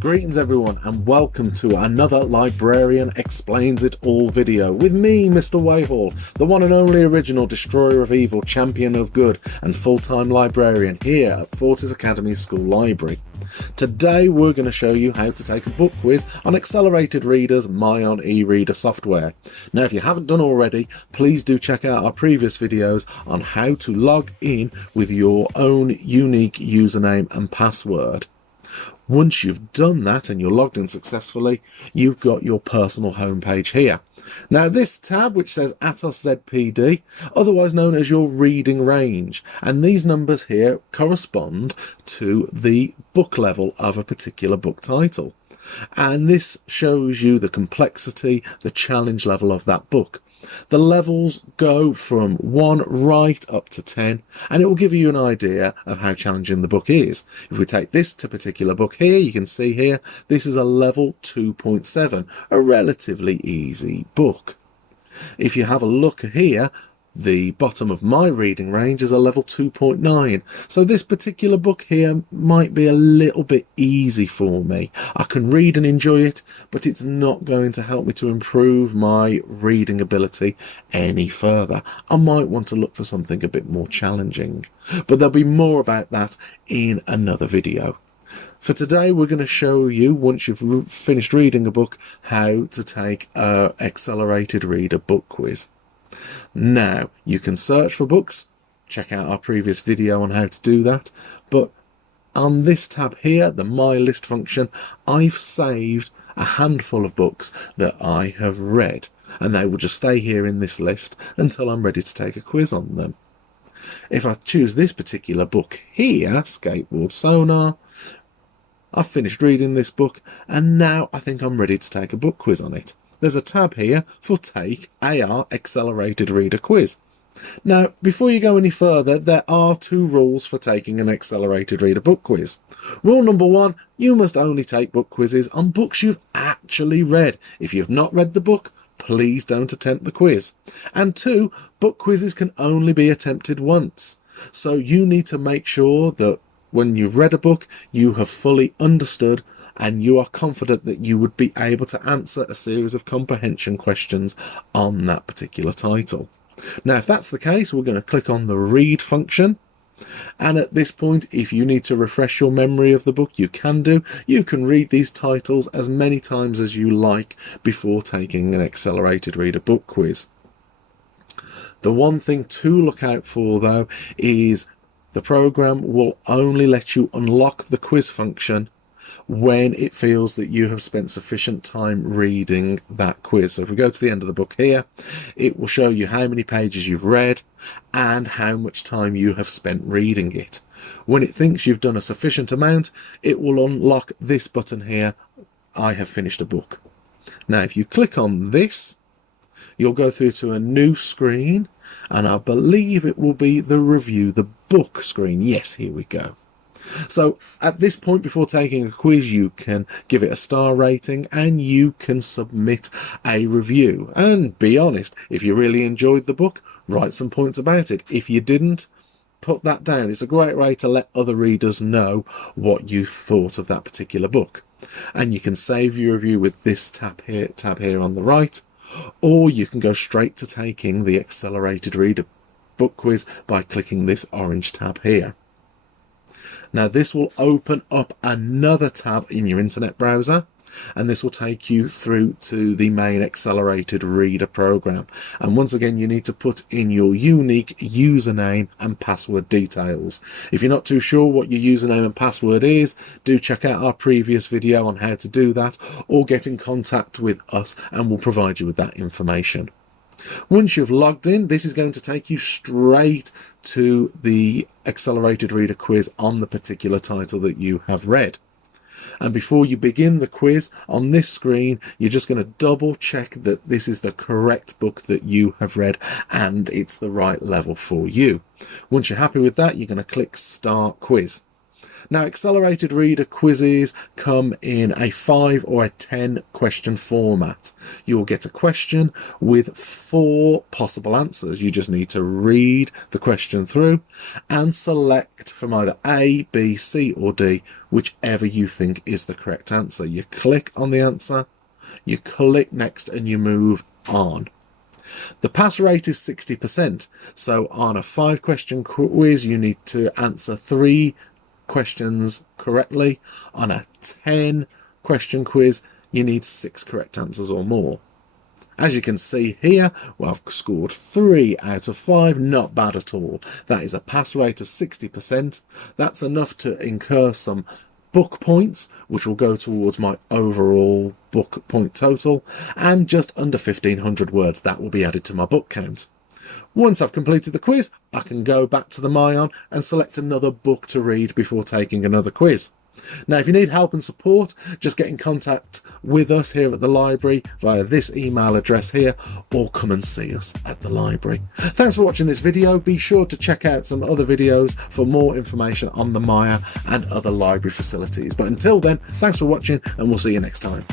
Greetings everyone and welcome to another Librarian Explains It All video with me, Mr. Wayhall, the one and only original destroyer of evil, champion of good and full-time librarian here at Fortis Academy School Library. Today we're going to show you how to take a book quiz on Accelerated Reader's MyON e-reader software. Now if you haven't done already, please do check out our previous videos on how to log in with your own unique username and password. Once you've done that and you're logged in successfully, you've got your personal homepage here. Now this tab which says Atos ZPD, otherwise known as your reading range, and these numbers here correspond to the book level of a particular book title. And this shows you the complexity, the challenge level of that book. The levels go from 1 right up to 10, and it will give you an idea of how challenging the book is. If we take this particular book here, you can see here, this is a level 2.7, a relatively easy book. If you have a look here, the bottom of my reading range is a level 2.9. So this particular book here might be a little bit easy for me. I can read and enjoy it, but it's not going to help me to improve my reading ability any further. I might want to look for something a bit more challenging, but there'll be more about that in another video. For today, we're going to show you, once you've finished reading a book, how to take an accelerated reader book quiz. Now, you can search for books, check out our previous video on how to do that, but on this tab here, the My List function, I've saved a handful of books that I have read, and they will just stay here in this list until I'm ready to take a quiz on them. If I choose this particular book here, Skateboard Sonar, I've finished reading this book, and now I think I'm ready to take a book quiz on it. There's a tab here for Take AR Accelerated Reader Quiz. Now, before you go any further, there are 2 rules for taking an Accelerated Reader book quiz. Rule number 1, you must only take book quizzes on books you've actually read. If you've not read the book, please don't attempt the quiz. And 2, book quizzes can only be attempted once. So you need to make sure that when you've read a book, you have fully understood and you are confident that you would be able to answer a series of comprehension questions on that particular title. Now, if that's the case, we're going to click on the Read function. And at this point, if you need to refresh your memory of the book, you can do. You can read these titles as many times as you like before taking an accelerated reader book quiz. The one thing to look out for, though, is the program will only let you unlock the quiz function when it feels that you have spent sufficient time reading that quiz. So if we go to the end of the book here, it will show you how many pages you've read and how much time you have spent reading it. When it thinks you've done a sufficient amount, it will unlock this button here, I have finished a book. Now if you click on this, you'll go through to a new screen, and I believe it will be the review the book screen. Yes, here we go. So at this point, before taking a quiz, you can give it a star rating and you can submit a review. And be honest, if you really enjoyed the book, write some points about it. If you didn't, put that down. It's a great way to let other readers know what you thought of that particular book. And you can save your review with this tab here on the right, or you can go straight to taking the accelerated reader book quiz by clicking this orange tab here. Now this will open up another tab in your internet browser, and this will take you through to the main accelerated reader program. And once again, you need to put in your unique username and password details. If you're not too sure what your username and password is, do check out our previous video on how to do that, or get in contact with us and we'll provide you with that information. Once you've logged in, this is going to take you straight to the accelerated reader quiz on the particular title that you have read. And before you begin the quiz on this screen, you're just going to double check that this is the correct book that you have read and it's the right level for you. Once you're happy with that, you're going to click Start Quiz. Now, accelerated reader quizzes come in a 5 or a 10 question format. You'll get a question with 4 possible answers. You just need to read the question through and select from either A, B, C or D, whichever you think is the correct answer. You click on the answer, you click next and you move on. The pass rate is 60%. So on a 5 question quiz, you need to answer 3 questions correctly. On a 10 question quiz, you need 6 correct answers or more. As you can see here, well, I've scored 3 out of 5. Not bad at all. That is a pass rate of 60%. That's enough to incur some book points, which will go towards my overall book point total, and just under 1,500 words. That will be added to my book count. Once I've completed the quiz, I can go back to the MyON and select another book to read before taking another quiz. Now, if you need help and support, just get in contact with us here at the library via this email address here, or come and see us at the library. Thanks for watching this video. Be sure to check out some other videos for more information on the MyON and other library facilities. But until then, thanks for watching and we'll see you next time.